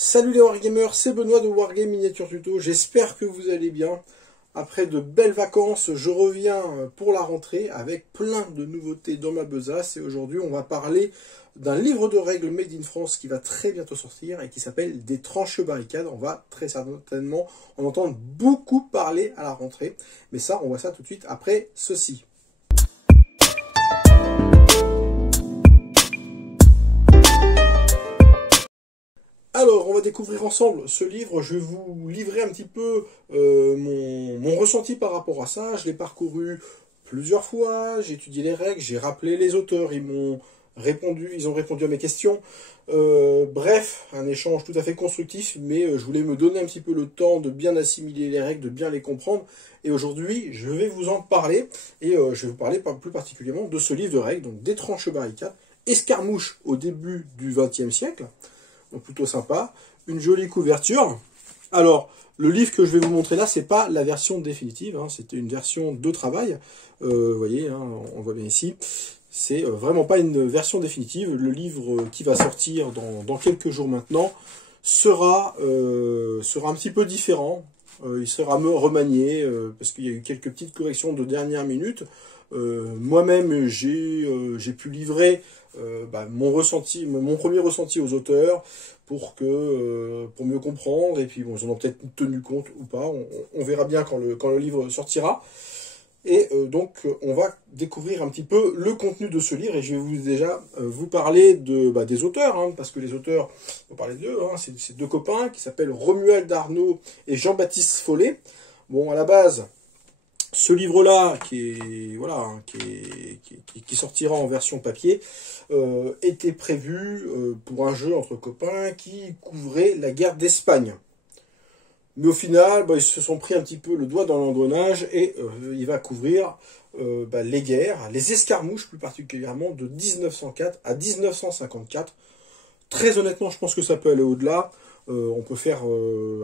Salut les Wargamers, c'est Benoît de Wargame Miniature Tuto, j'espère que vous allez bien. Après de belles vacances, je reviens pour la rentrée avec plein de nouveautés dans ma besace. Et aujourd'hui, on va parler d'un livre de règles Made in France qui va très bientôt sortir et qui s'appelle Des tranches barricades. On va très certainement en entendre beaucoup parler à la rentrée. Mais ça, on voit ça tout de suite après ceci. Alors, on va découvrir ensemble ce livre. Je vais vous livrer un petit peu mon ressenti par rapport à ça. Je l'ai parcouru plusieurs fois, j'ai étudié les règles, j'ai rappelé les auteurs, ils ont répondu à mes questions. Bref, un échange tout à fait constructif, mais je voulais me donner un petit peu le temps de bien assimiler les règles, de bien les comprendre. Et aujourd'hui, je vais vous en parler, et je vais vous parler plus particulièrement de ce livre de règles, donc Des tranches barricades, escarmouche au début du XXe siècle. Donc plutôt sympa, une jolie couverture. Alors, le livre que je vais vous montrer là, c'est pas la version définitive, hein, c'était une version de travail. Vous voyez, hein, on voit bien ici. C'est vraiment pas une version définitive. Le livre qui va sortir dans quelques jours maintenant sera un petit peu différent. Il sera remanié parce qu'il y a eu quelques petites corrections de dernière minute. Moi-même, j'ai pu livrer mon premier ressenti aux auteurs pour mieux comprendre. Et puis, bon, ils en ont peut-être tenu compte ou pas. On verra bien quand le livre sortira. Et donc, on va découvrir un petit peu le contenu de ce livre. Et je vais vous parler des auteurs, hein, parce que les auteurs, on va parler d'eux, hein, c'est deux copains qui s'appellent Romuald Arnaud et Jean-Baptiste Follet. Bon, à la base, ce livre-là, qui sortira en version papier, était prévu pour un jeu entre copains qui couvrait la guerre d'Espagne. Mais au final, ils se sont pris un petit peu le doigt dans l'engrenage et il va couvrir les guerres, les escarmouches plus particulièrement, de 1904 à 1954. Très honnêtement, je pense que ça peut aller au-delà. On peut faire,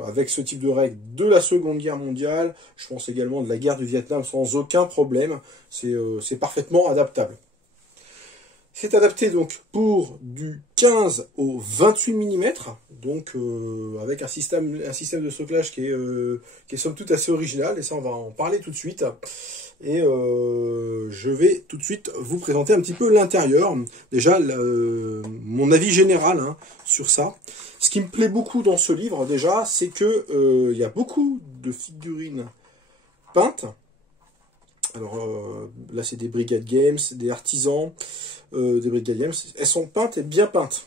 avec ce type de règles, de la Seconde Guerre mondiale. Je pense également de la guerre du Vietnam sans aucun problème. C'est parfaitement adaptable. C'est adapté donc pour du 15 au 28 mm, donc avec un système de soclage qui est somme toute assez original, et ça on va en parler tout de suite. Et je vais tout de suite vous présenter un petit peu l'intérieur. Déjà, mon avis général sur ça. Ce qui me plaît beaucoup dans ce livre, déjà, c'est que il y a beaucoup de figurines peintes. Alors là, c'est des Brigade Games, des artisans, des Brigade Games. Elles sont peintes et bien peintes.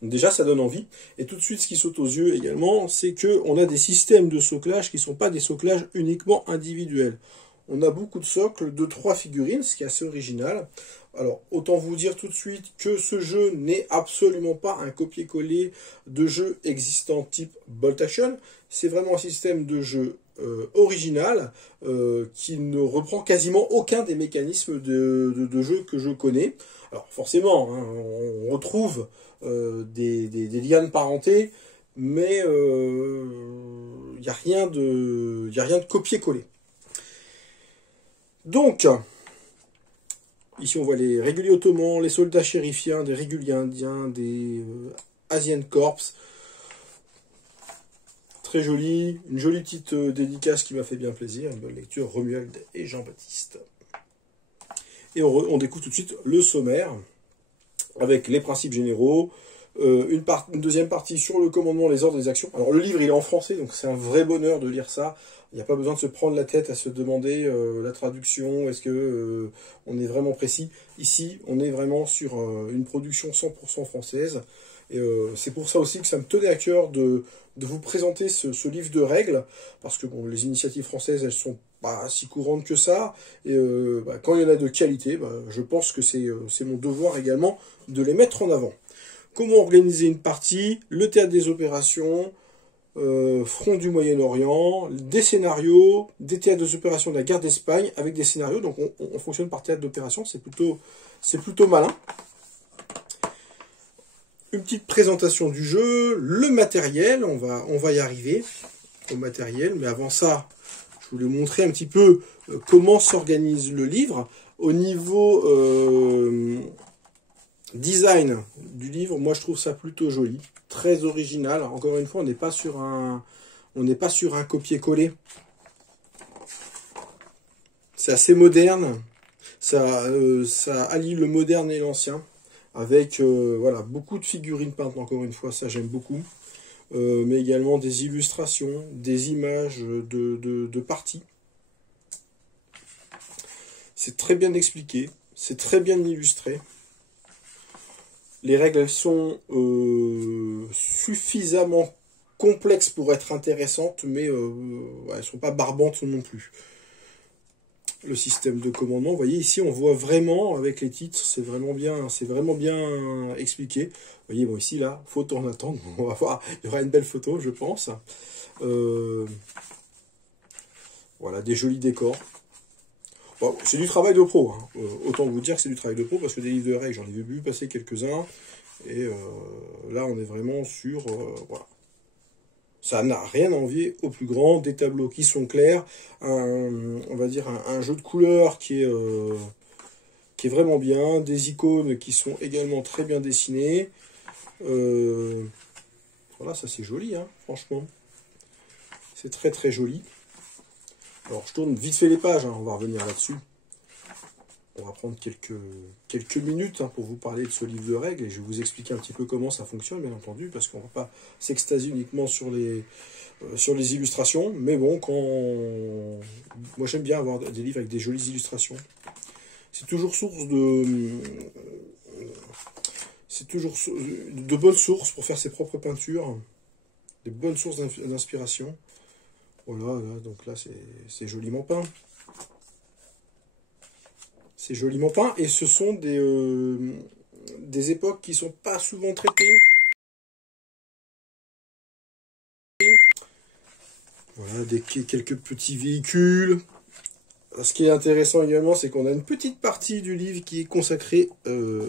Donc déjà, ça donne envie. Et tout de suite, ce qui saute aux yeux également, c'est qu'on a des systèmes de soclage qui ne sont pas des soclages uniquement individuels. On a beaucoup de socles de 3 figurines, ce qui est assez original. Alors, autant vous dire tout de suite que ce jeu n'est absolument pas un copier-coller de jeux existants type Bolt Action. C'est vraiment un système de jeu original qui ne reprend quasiment aucun des mécanismes de jeu que je connais. Alors, forcément, hein, on retrouve des liens de parenté, mais il n'y a rien de copier-coller. Donc, ici on voit les réguliers ottomans, les soldats chérifiens, des réguliers indiens, des Asian Corps. Très joli, une jolie petite dédicace qui m'a fait bien plaisir, une bonne lecture, Romuald et Jean-Baptiste. Et on découvre tout de suite le sommaire, avec les principes généraux, une deuxième partie sur le commandement, les ordres, les actions. Alors le livre il est en français, donc c'est un vrai bonheur de lire ça. Il n'y a pas besoin de se prendre la tête à se demander la traduction, est-ce que on est vraiment précis. Ici, on est vraiment sur une production 100% française. Et c'est pour ça aussi que ça me tenait à cœur de vous présenter ce livre de règles, parce que bon, les initiatives françaises, elles sont pas si courantes que ça. Et quand il y en a de qualité, je pense que c'est mon devoir également de les mettre en avant. Comment organiser une partie, le théâtre des opérations, front du Moyen-Orient, des scénarios, des théâtres des opérations de la guerre d'Espagne avec des scénarios. Donc on fonctionne par théâtre d'opération, c'est plutôt malin. Une petite présentation du jeu, le matériel, on va y arriver au matériel, mais avant ça, je voulais vous montrer un petit peu comment s'organise le livre au niveau Design du livre, moi je trouve ça plutôt joli, très original. Encore une fois, on n'est pas sur un copier-coller. C'est assez moderne. Ça allie le moderne et l'ancien. Avec voilà, beaucoup de figurines peintes, encore une fois, ça j'aime beaucoup. Mais également des illustrations, des images de parties. C'est très bien expliqué, c'est très bien illustré. Les règles, elles sont suffisamment complexes pour être intéressantes, mais elles ne sont pas barbantes non plus. Le système de commandement, vous voyez ici, on voit vraiment, avec les titres, c'est vraiment bien expliqué. Vous voyez, bon ici, là, photo en attente, on va voir, il y aura une belle photo, je pense. Voilà, des jolis décors. Bon, c'est du travail de pro, hein. Autant vous dire que c'est du travail de pro, parce que des livres de règles, j'en ai vu passer quelques-uns, et là, on est vraiment sur, voilà. Ça n'a rien à envier au plus grand, des tableaux qui sont clairs, on va dire un jeu de couleurs qui est vraiment bien, des icônes qui sont également très bien dessinées. Voilà, ça c'est joli, hein, franchement. C'est très très joli. Alors je tourne vite fait les pages, hein, on va revenir là-dessus. On va prendre quelques minutes hein, pour vous parler de ce livre de règles et je vais vous expliquer un petit peu comment ça fonctionne, bien entendu, parce qu'on ne va pas s'extasier uniquement sur les illustrations, mais bon, moi j'aime bien avoir des livres avec des jolies illustrations. C'est toujours source de bonnes sources pour faire ses propres peintures, des bonnes sources d'inspiration. Voilà, donc là c'est joliment peint. C'est joliment peint et ce sont des époques qui ne sont pas souvent traitées. Voilà, quelques petits véhicules. Ce qui est intéressant également, c'est qu'on a une petite partie du livre qui est consacrée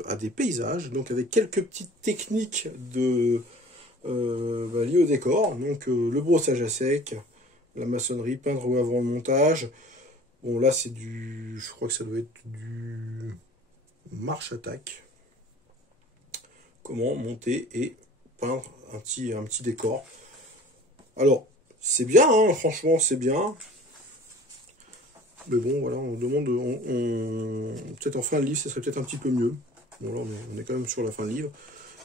à des paysages, donc avec quelques petites techniques liées au décor. Donc le brossage à sec, la maçonnerie, peindre ou avant le montage. Bon, là, c'est je crois que ça doit être du marche-attaque. Comment monter et peindre un petit décor. Alors, c'est bien, hein, franchement, c'est bien. Mais bon, voilà, on demande... peut-être en fin de livre, ce serait peut-être un petit peu mieux. Bon, là, on est quand même sur la fin de livre.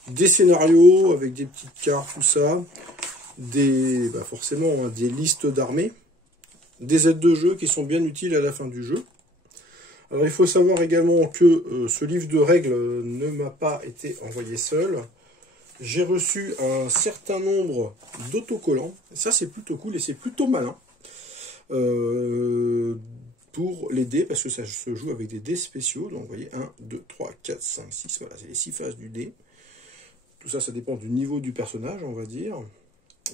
Des scénarios avec des petites cartes, tout ça. Forcément, hein, des listes d'armées. Des aides de jeu qui sont bien utiles à la fin du jeu. Alors il faut savoir également que ce livre de règles ne m'a pas été envoyé seul. J'ai reçu un certain nombre d'autocollants. Ça c'est plutôt cool et c'est plutôt malin. Pour les dés, parce que ça se joue avec des dés spéciaux. Donc vous voyez, 1, 2, 3, 4, 5, 6, voilà, c'est les 6 faces du dé. Tout ça, ça dépend du niveau du personnage, on va dire.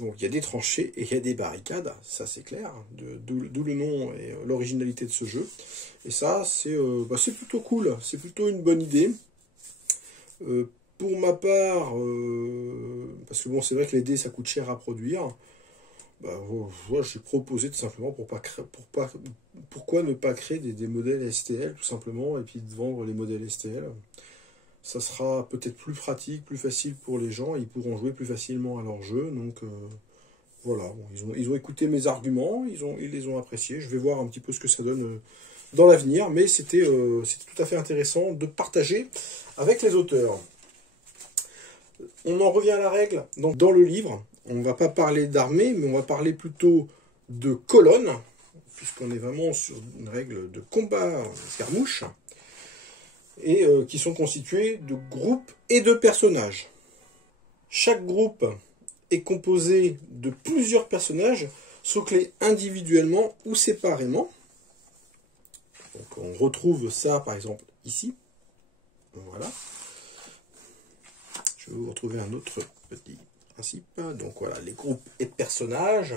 Donc il y a des tranchées et il y a des barricades, ça c'est clair, d'où le nom et l'originalité de ce jeu. Et ça, c'est plutôt cool, c'est plutôt une bonne idée. Pour ma part, parce que bon, c'est vrai que les dés, ça coûte cher à produire, j'ai proposé tout simplement pourquoi ne pas créer des modèles STL, tout simplement, et puis de vendre les modèles STL. Ça sera peut-être plus pratique, plus facile pour les gens, ils pourront jouer plus facilement à leur jeu. Donc voilà, bon, ils ont écouté mes arguments, ils les ont appréciés. Je vais voir un petit peu ce que ça donne dans l'avenir, mais c'était tout à fait intéressant de partager avec les auteurs. On en revient à la règle. Donc dans le livre, on ne va pas parler d'armée, mais on va parler plutôt de colonnes, puisqu'on est vraiment sur une règle de combat escarmouche. Et qui sont constitués de groupes et de personnages. Chaque groupe est composé de plusieurs personnages, soclés individuellement ou séparément. Donc on retrouve ça par exemple ici. Voilà. Je vais vous retrouver un autre petit principe. Donc voilà, les groupes et personnages.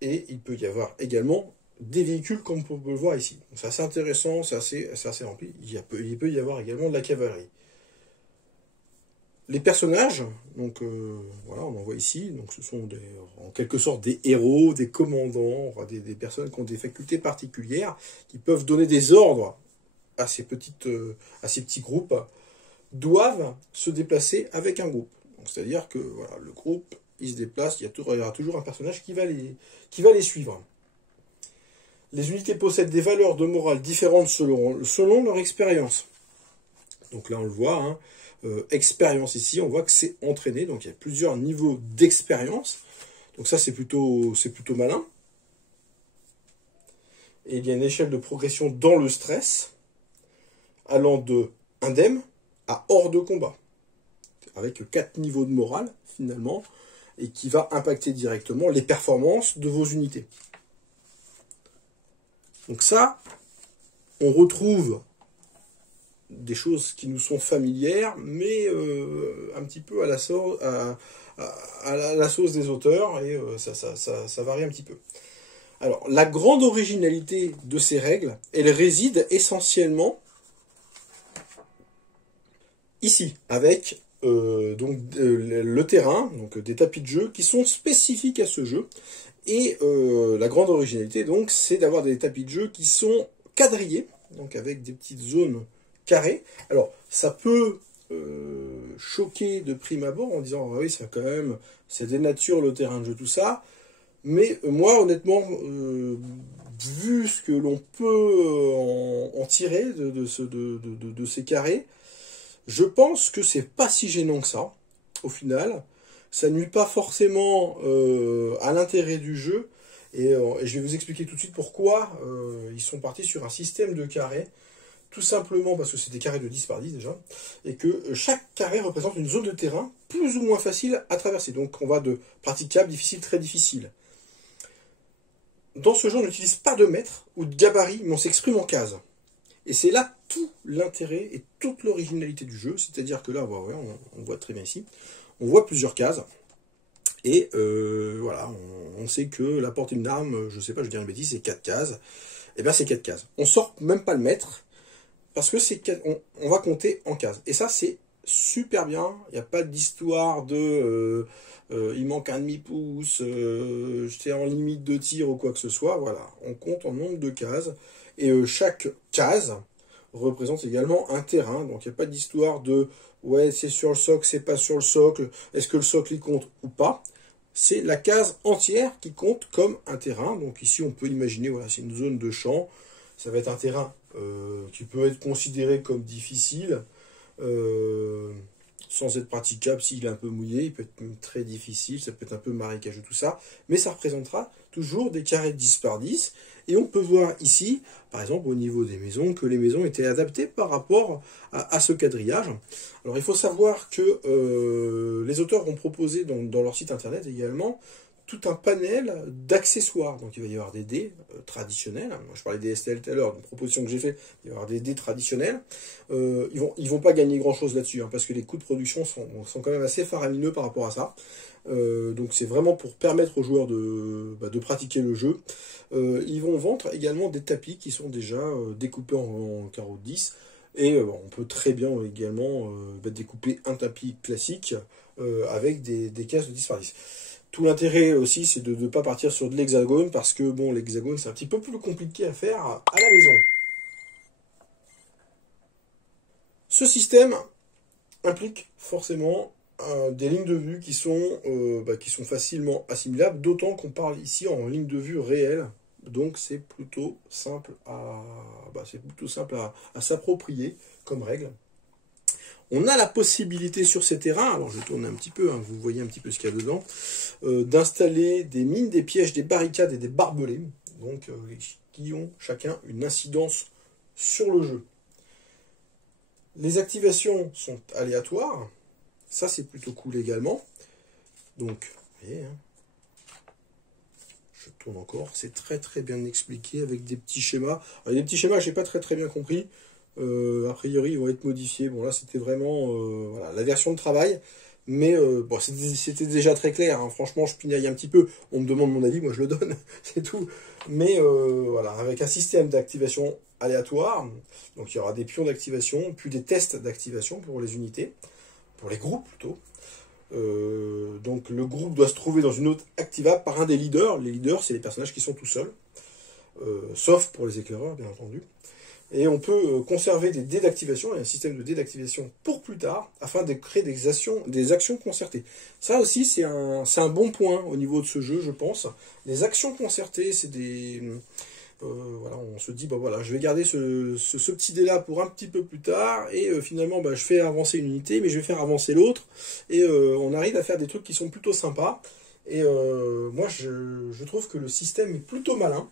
Et il peut y avoir également des véhicules comme on peut le voir ici. C'est assez intéressant, c'est assez rempli. Il peut y avoir également de la cavalerie. Les personnages, donc voilà, on en voit ici, donc ce sont en quelque sorte des héros, des commandants, des personnes qui ont des facultés particulières, qui peuvent donner des ordres à ces petits groupes, doivent se déplacer avec un groupe. C'est-à-dire que voilà, le groupe, il se déplace, il y aura toujours un personnage qui va les suivre. Les unités possèdent des valeurs de morale différentes selon leur expérience. Donc là, on le voit, hein, expérience ici, on voit que c'est entraîné, donc il y a plusieurs niveaux d'expérience. Donc ça, c'est plutôt malin. Et il y a une échelle de progression dans le stress, allant de indemne à hors de combat, avec 4 niveaux de morale, finalement, et qui va impacter directement les performances de vos unités. Donc ça, on retrouve des choses qui nous sont familières, mais un petit peu à la sauce des auteurs, et ça varie un petit peu. Alors, la grande originalité de ces règles, elle réside essentiellement ici, avec le terrain, donc des tapis de jeu qui sont spécifiques à ce jeu. Et la grande originalité, donc, c'est d'avoir des tapis de jeu qui sont quadrillés, donc avec des petites zones carrées. Alors, ça peut choquer de prime abord en disant, ah oui, ça quand même, ça dénature le terrain de jeu, tout ça. Mais moi, honnêtement, vu ce que l'on peut en tirer de ces carrés, je pense que c'est pas si gênant que ça, au final. Ça nuit pas forcément à l'intérêt du jeu. Et je vais vous expliquer tout de suite pourquoi ils sont partis sur un système de carrés. Tout simplement parce que c'est des carrés de 10 par 10 déjà. Et que chaque carré représente une zone de terrain plus ou moins facile à traverser. Donc on va de praticable, difficile, très difficile. Dans ce jeu, on n'utilise pas de mètres ou de gabarit, mais on s'exprime en cases. Et c'est là tout l'intérêt et toute l'originalité du jeu. C'est-à-dire que là, on voit très bien ici, on voit plusieurs cases. Et voilà, on sait que la portée d'une arme, je sais pas, je dirais une bêtise, c'est 4 cases. Et bien c'est 4 cases. On sort même pas le mètre, parce que on va compter en cases. Et ça, c'est super bien. Il n'y a pas d'histoire de... il manque un demi-pouce, j'étais en limite de tir ou quoi que ce soit. Voilà, on compte en nombre de cases. Et chaque case représente également un terrain. Donc il n'y a pas d'histoire de ouais, c'est sur le socle, c'est pas sur le socle, est-ce que le socle il compte ou pas. C'est la case entière qui compte comme un terrain. Donc ici on peut imaginer, voilà, c'est une zone de champ. Ça va être un terrain qui peut être considéré comme difficile. Sans être praticable, s'il est un peu mouillé, il peut être très difficile, ça peut être un peu marécageux, tout ça, mais ça représentera toujours des carrés de 10 par 10, et on peut voir ici, par exemple, au niveau des maisons, que les maisons étaient adaptées par rapport à ce quadrillage. Alors il faut savoir que les auteurs ont proposé dans leur site internet également tout un panel d'accessoires. Donc il va y avoir des dés traditionnels. Moi je parlais des STL tout à l'heure, une proposition que j'ai faite, il va y avoir des dés traditionnels. Ils vont pas gagner grand chose là-dessus, hein, parce que les coûts de production sont quand même assez faramineux par rapport à ça. Donc c'est vraiment pour permettre aux joueurs de pratiquer le jeu. Ils vont vendre également des tapis qui sont déjà découpés en carreaux de 10. Et on peut très bien également découper un tapis classique avec des cases de 10 par 10. Tout l'intérêt aussi, c'est de ne pas partir sur de l'hexagone, parce que bon, l'hexagone, c'est un petit peu plus compliqué à faire à la maison. Ce système implique forcément des lignes de vue qui sont facilement assimilables, d'autant qu'on parle ici en ligne de vue réelle. Donc c'est plutôt simple à s'approprier comme règle. On a la possibilité sur ces terrains, alors je tourne un petit peu, hein, vous voyez un petit peu ce qu'il y a dedans, d'installer des mines, des pièges, des barricades et des barbelés, donc qui ont chacun une incidence sur le jeu. Les activations sont aléatoires, ça c'est plutôt cool également. Donc, vous voyez, hein, je tourne encore, c'est très très bien expliqué avec des petits schémas. Alors, des petits schémas, je n'ai pas très bien compris. A priori, ils vont être modifiés. Bon, là, c'était vraiment voilà, la version de travail. Mais bon, c'était déjà très clair. Hein. Franchement, je pinaille un petit peu. On me demande mon avis, moi je le donne. C'est tout. Mais voilà, avec un système d'activation aléatoire. Donc, il y aura des pions d'activation, puis des tests d'activation pour les unités. Pour les groupes, plutôt. Donc, le groupe doit se trouver dans une autre activable par un des leaders. Les leaders, c'est les personnages qui sont tout seuls. Sauf pour les éclaireurs, bien entendu. Et on peut conserver des dés d'activation, et un système de dés d'activation pour plus tard, afin de créer des actions concertées. Ça aussi, c'est un bon point au niveau de ce jeu, je pense. Les actions concertées, c'est des... voilà, on se dit, bah voilà, je vais garder ce petit dé-là pour un petit peu plus tard, et finalement, bah, je fais avancer une unité, mais je vais faire avancer l'autre, et on arrive à faire des trucs qui sont plutôt sympas. Et moi, je trouve que le système est plutôt malin.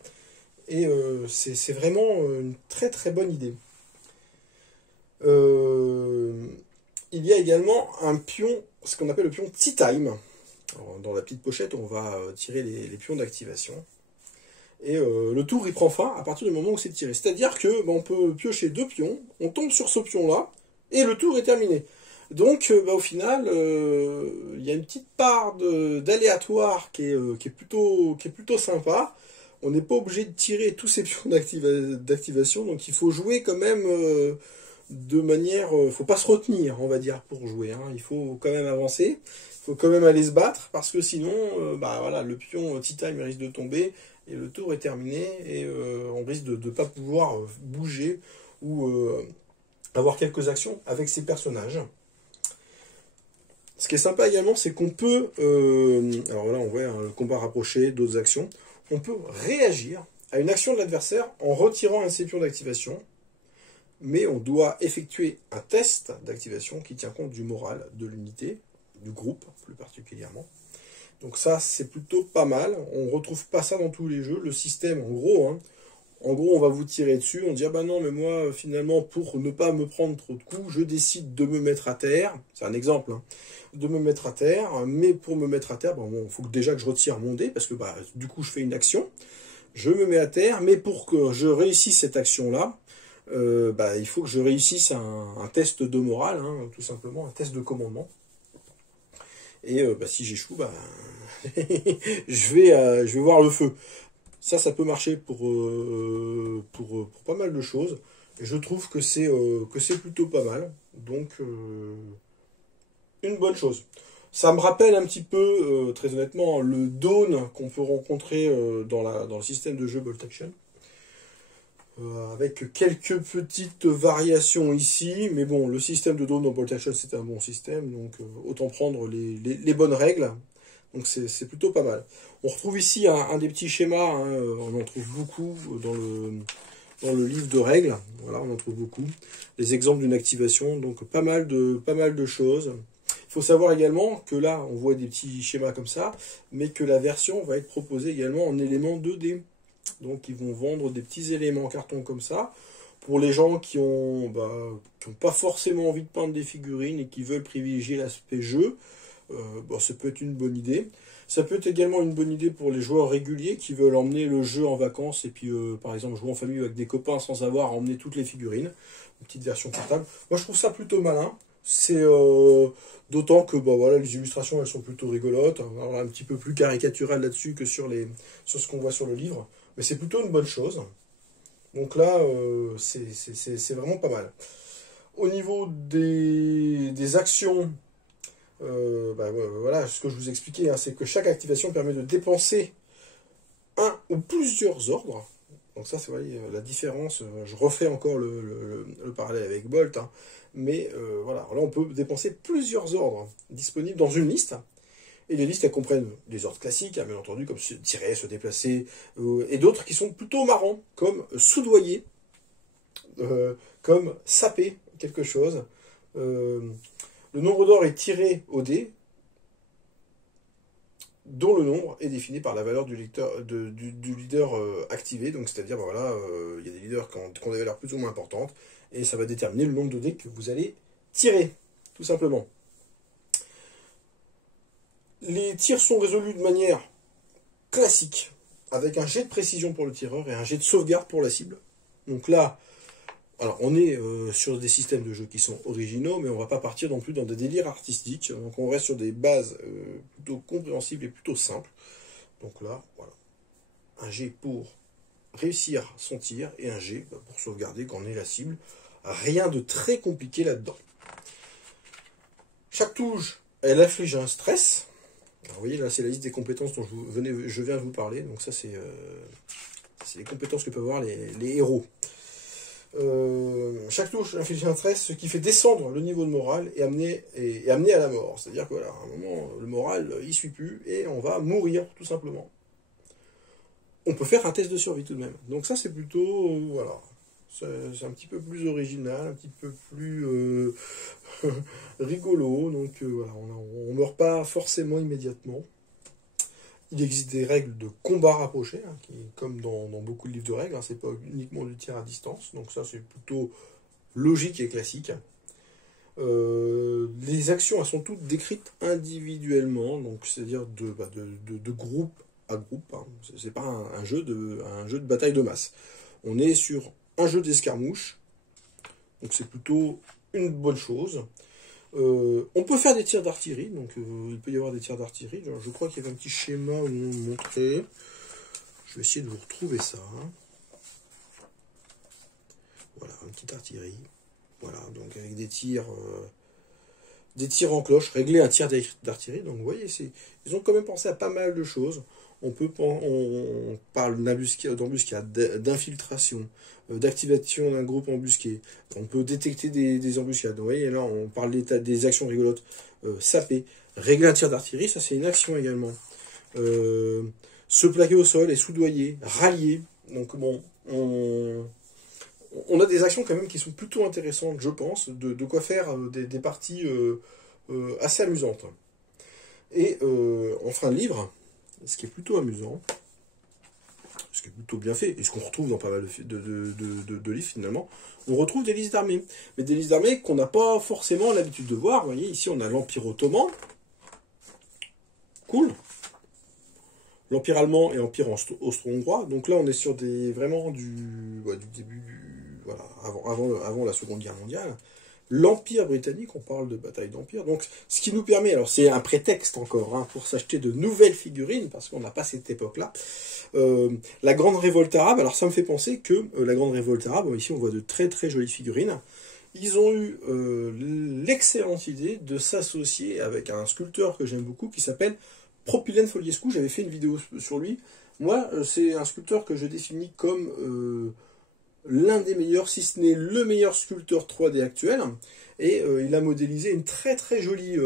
Et c'est vraiment une très très bonne idée. Il y a également un pion, ce qu'on appelle le pion Tea Time. Alors, dans la petite pochette, on va tirer les pions d'activation. Et le tour, il prend fin à partir du moment où c'est tiré. C'est-à-dire que on peut piocher 2 pions, on tombe sur ce pion-là, et le tour est terminé. Donc, au final, il y a une petite part d'aléatoire qui est plutôt sympa. On n'est pas obligé de tirer tous ces pions d'activation, donc il faut jouer quand même de manière... faut pas se retenir, on va dire, pour jouer. Hein. Il faut quand même avancer, il faut quand même aller se battre, parce que sinon, bah, voilà, le pion Tea Time risque de tomber, et le tour est terminé, et on risque de ne pas pouvoir bouger ou avoir quelques actions avec ces personnages. Ce qui est sympa également, c'est qu'on peut... alors là, on voit hein, le combat rapproché, d'autres actions. On peut réagir à une action de l'adversaire en retirant un de ses pions d'activation, mais on doit effectuer un test d'activation qui tient compte du moral de l'unité, du groupe plus particulièrement. Donc ça, c'est plutôt pas mal. On ne retrouve pas ça dans tous les jeux. Le système, en gros, on va vous tirer dessus. On dit, ah bah non, mais moi, finalement, pour ne pas me prendre trop de coups, je décide de me mettre à terre. C'est un exemple, hein, de me mettre à terre. Mais pour me mettre à terre, il faut déjà que je retire mon dé, parce que bah, du coup, je fais une action. Je me mets à terre, mais pour que je réussisse cette action-là, il faut que je réussisse un test de morale, hein, tout simplement, un test de commandement. Et si j'échoue, je vais voir le feu. Ça peut marcher pour pas mal de choses. Et je trouve que c'est plutôt pas mal. Donc, une bonne chose. Ça me rappelle un petit peu, très honnêtement, le Dawn qu'on peut rencontrer dans le système de jeu Bolt Action. Avec quelques petites variations ici. Mais bon, le système de Dawn dans Bolt Action, c'est un bon système. Donc, autant prendre les bonnes règles. Donc c'est plutôt pas mal. On retrouve ici un des petits schémas, hein, on en trouve beaucoup dans le livre de règles. Voilà, on en trouve beaucoup. Les exemples d'une activation, donc pas mal de choses. Il faut savoir également que là, on voit des petits schémas comme ça, mais que la version va être proposée également en éléments 2D. Donc ils vont vendre des petits éléments en carton comme ça. Pour les gens qui ont pas forcément envie de peindre des figurines et qui veulent privilégier l'aspect jeu, ça peut être une bonne idée. Ça peut être également une bonne idée pour les joueurs réguliers qui veulent emmener le jeu en vacances et puis par exemple jouer en famille avec des copains sans avoir à emmener toutes les figurines. Une petite version portable. Moi je trouve ça plutôt malin. C'est d'autant que les illustrations elles sont plutôt rigolotes. Alors, un petit peu plus caricatural là-dessus que sur ce qu'on voit sur le livre. Mais c'est plutôt une bonne chose. Donc là c'est vraiment pas mal. Au niveau des actions, voilà, ce que je vous expliquais, hein, c'est que chaque activation permet de dépenser un ou plusieurs ordres. Donc ça, c'est la différence. Je refais encore le parallèle avec Bolt, hein, mais voilà, là on peut dépenser plusieurs ordres disponibles dans une liste. Et les listes, elles comprennent des ordres classiques, hein, bien entendu, comme se tirer, se déplacer, et d'autres qui sont plutôt marrants, comme soudoyer, comme saper quelque chose. Le nombre d'or est tiré au dé, dont le nombre est défini par la valeur du leader activé. Donc c'est-à-dire, il y a des leaders qui ont des valeurs plus ou moins importantes, et ça va déterminer le nombre de dés que vous allez tirer, tout simplement. Les tirs sont résolus de manière classique, avec un jet de précision pour le tireur et un jet de sauvegarde pour la cible. Donc là, alors, on est sur des systèmes de jeu qui sont originaux, mais on ne va pas partir non plus dans des délires artistiques. Donc on reste sur des bases plutôt compréhensibles et plutôt simples. Donc là, voilà. Un jet pour réussir son tir et un jet pour sauvegarder quand on est la cible. Rien de très compliqué là-dedans. Chaque touche, elle inflige un stress. Alors, vous voyez, là, c'est la liste des compétences dont je viens de vous parler. Donc ça, c'est les compétences que peuvent avoir les héros. Chaque touche inflige un stress, ce qui fait descendre le niveau de morale et amener à la mort. C'est-à-dire que voilà, à un moment, le moral, il suit plus et on va mourir, tout simplement. On peut faire un test de survie tout de même. Donc ça, c'est plutôt, voilà, c'est un petit peu plus original, un petit peu plus rigolo. Donc voilà, on meurt pas forcément immédiatement. Il existe des règles de combat rapproché, hein, comme dans beaucoup de livres de règles, hein, c'est pas uniquement du tir à distance, donc ça c'est plutôt logique et classique. Les actions, elles sont toutes décrites individuellement, donc c'est-à-dire de groupe à groupe. Hein. C'est pas un jeu de bataille de masse. On est sur un jeu d'escarmouche, donc c'est plutôt une bonne chose. On peut faire des tirs d'artillerie, donc il peut y avoir des tirs d'artillerie. Je crois qu'il y avait un petit schéma où on montrait. Je vais essayer de vous retrouver ça. Hein. Voilà, une petite artillerie. Voilà, donc avec des tirs en cloche, régler un tir d'artillerie. Donc vous voyez, ils ont quand même pensé à pas mal de choses. On parle d'embuscade, d'infiltration, d'activation d'un groupe embusqué. On peut détecter des embuscades. Vous voyez, là, on parle des actions rigolotes. Saper, régler un tir d'artillerie, ça c'est une action également. Se plaquer au sol et soudoyer, rallier. Donc bon, on a des actions quand même qui sont plutôt intéressantes, je pense, de quoi faire des parties assez amusantes. Et en fin de livre, ce qui est plutôt amusant, ce qui est plutôt bien fait, et ce qu'on retrouve dans pas mal de livres finalement, on retrouve des listes d'armées. Mais des listes d'armées qu'on n'a pas forcément l'habitude de voir. Vous voyez, ici on a l'Empire ottoman. Cool. L'Empire allemand et l'Empire austro-hongrois. Donc là on est sur vraiment du début voilà, avant la Seconde Guerre mondiale. L'Empire britannique, on parle de bataille d'Empire. Donc, ce qui nous permet, alors c'est un prétexte encore, hein, pour s'acheter de nouvelles figurines, parce qu'on n'a pas cette époque-là. La Grande Révolte arabe, alors ça me fait penser que la Grande Révolte arabe, ici on voit de très très jolies figurines, ils ont eu l'excellente idée de s'associer avec un sculpteur que j'aime beaucoup, qui s'appelle Propylaen Foliescu. J'avais fait une vidéo sur lui. Moi, c'est un sculpteur que je définis comme l'un des meilleurs, si ce n'est le meilleur sculpteur 3D actuel. Et il a modélisé une très très jolie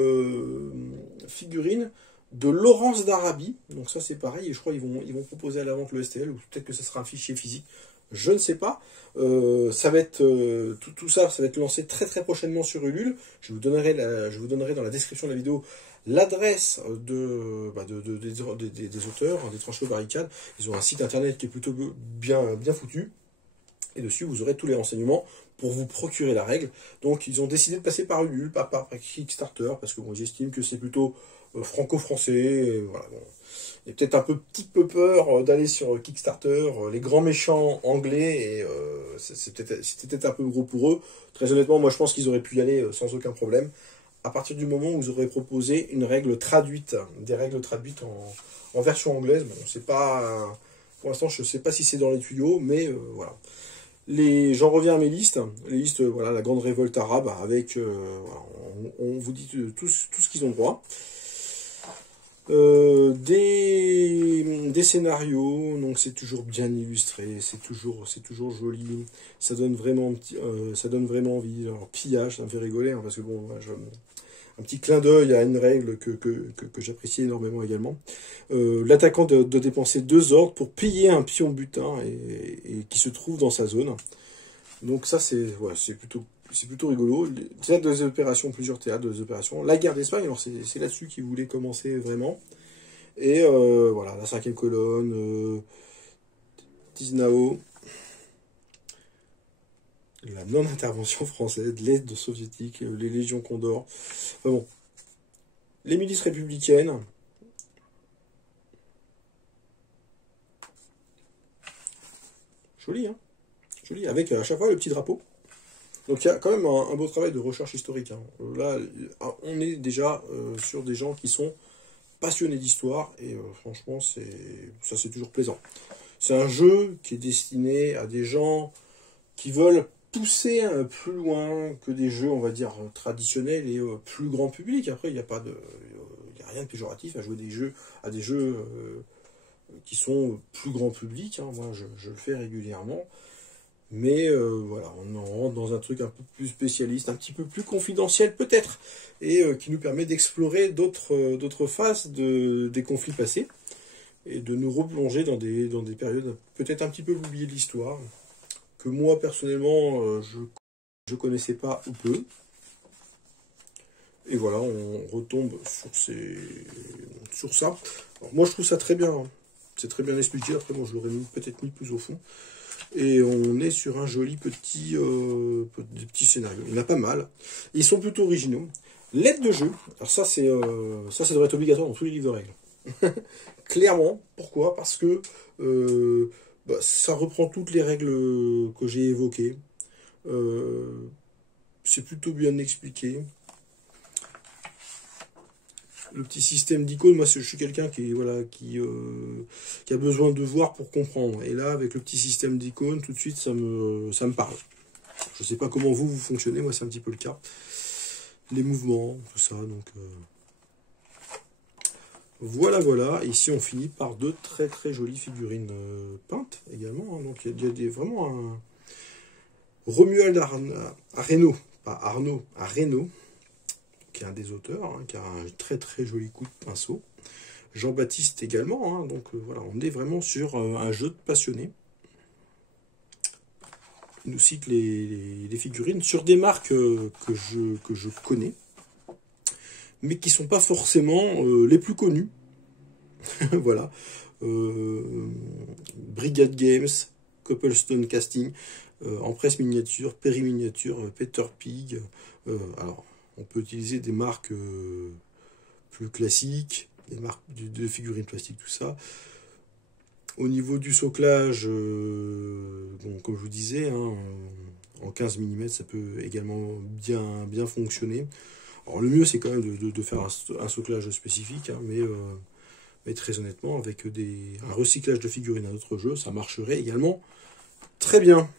figurine de Laurence d'Arabie. Donc ça c'est pareil, et je crois qu'ils vont proposer à la vente le STL, ou peut-être que ce sera un fichier physique. Je ne sais pas. Ça va être tout ça va être lancé très très prochainement sur Ulule. Je vous donnerai dans la description de la vidéo l'adresse des auteurs, des tranchées aux barricades. Ils ont un site internet qui est plutôt bien foutu. Et dessus, vous aurez tous les renseignements pour vous procurer la règle. Donc, ils ont décidé de passer par Ulule, pas par Kickstarter, parce que bon, j'estime que c'est plutôt franco-français. Voilà, bon. Et peut-être un petit peu peur d'aller sur Kickstarter, les grands méchants anglais, et c'était peut-être un peu gros pour eux. Très honnêtement, moi, je pense qu'ils auraient pu y aller sans aucun problème. À partir du moment où vous aurez proposé une règle traduite, des règles traduites en version anglaise, bon, c'est pas... Pour l'instant, je ne sais pas si c'est dans les tuyaux, mais voilà. J'en reviens à mes listes. Les listes, voilà, la Grande Révolte arabe, avec, voilà, on vous dit tout ce qu'ils ont droit. Des scénarios, donc c'est toujours bien illustré, c'est toujours joli, ça donne vraiment envie. Alors, pillage, ça me fait rigoler, hein, parce que bon, un petit clin d'œil à une règle que j'apprécie énormément également. L'attaquant de dépenser 2 ordres pour piller un pion butin et qui se trouve dans sa zone. Donc ça c'est plutôt rigolo. Théâtre des opérations, plusieurs théâtres des opérations. La guerre d'Espagne, alors c'est là-dessus qu'ils voulaient commencer vraiment. Et voilà, la 5e colonne, Tiznao, la non-intervention française, l'aide soviétique, les légions Condor. Enfin bon, les milices républicaines. Joli, hein. Joli, avec à chaque fois le petit drapeau. Donc il y a quand même un beau travail de recherche historique. Hein. Là, on est déjà sur des gens qui sont passionnés d'histoire, et franchement, ça c'est toujours plaisant. C'est un jeu qui est destiné à des gens qui veulent pousser plus loin que des jeux, on va dire, traditionnels et plus grand public. Après, il n'y a rien de péjoratif à jouer à des jeux qui sont plus grand public. Hein. Moi, je le fais régulièrement. Mais voilà, on en rentre dans un truc un peu plus spécialiste, un petit peu plus confidentiel peut-être, et qui nous permet d'explorer d'autres phases des conflits passés, et de nous replonger dans des périodes peut-être un petit peu oubliées de l'histoire, que moi personnellement je connaissais pas ou peu. Et voilà, on retombe sur ça. Alors, moi je trouve ça très bien, hein. C'est très bien expliqué, après moi je l'aurais peut-être mis plus au fond. Et on est sur un joli petit scénario. Il y en a pas mal. Ils sont plutôt originaux. L'aide de jeu, alors ça devrait être obligatoire dans tous les livres de règles. Clairement, pourquoi? Parce que ça reprend toutes les règles que j'ai évoquées. C'est plutôt bien expliqué. Le petit système d'icônes, moi je suis quelqu'un qui a besoin de voir pour comprendre. Et là, avec le petit système d'icônes, tout de suite ça me parle. Je ne sais pas comment vous fonctionnez, moi c'est un petit peu le cas. Les mouvements, tout ça, donc voilà. Ici on finit par de très très jolies figurines peintes également, hein. Donc il y a vraiment un Romuald Areno, pas Arnaud, Areno, qui est un des auteurs, hein, qui a un très très joli coup de pinceau. Jean-Baptiste également, hein, donc voilà, on est vraiment sur un jeu de passionné. Il nous cite les figurines sur des marques que je connais, mais qui ne sont pas forcément les plus connues. Voilà. Brigade Games, Copplestone Casting, Empress Miniature, Perry Miniature, Peter Pig. Alors, on peut utiliser des marques plus classiques, des marques de figurines plastiques, tout ça. Au niveau du soclage, bon, comme je vous disais, hein, en 15 mm, ça peut également bien fonctionner. Alors le mieux, c'est quand même de faire un soclage spécifique, hein, mais très honnêtement, avec un recyclage de figurines à d'autres jeux, ça marcherait également très bien.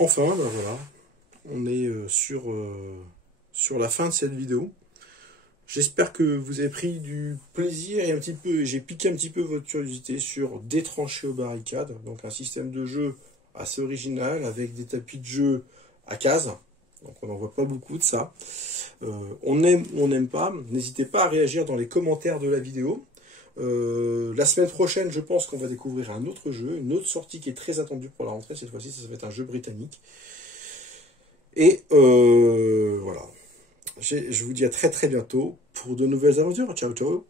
Enfin, ben voilà, on est sur la fin de cette vidéo. J'espère que vous avez pris du plaisir et j'ai piqué un petit peu votre curiosité sur Des tranchées aux barricades, donc un système de jeu assez original avec des tapis de jeu à cases. Donc on n'en voit pas beaucoup de ça. On aime ou on n'aime pas. N'hésitez pas à réagir dans les commentaires de la vidéo. La semaine prochaine, je pense qu'on va découvrir un autre jeu, une autre sortie qui est très attendue pour la rentrée. Cette fois-ci, ça va être un jeu britannique. Et voilà. Je vous dis à très très bientôt pour de nouvelles aventures. Ciao ciao.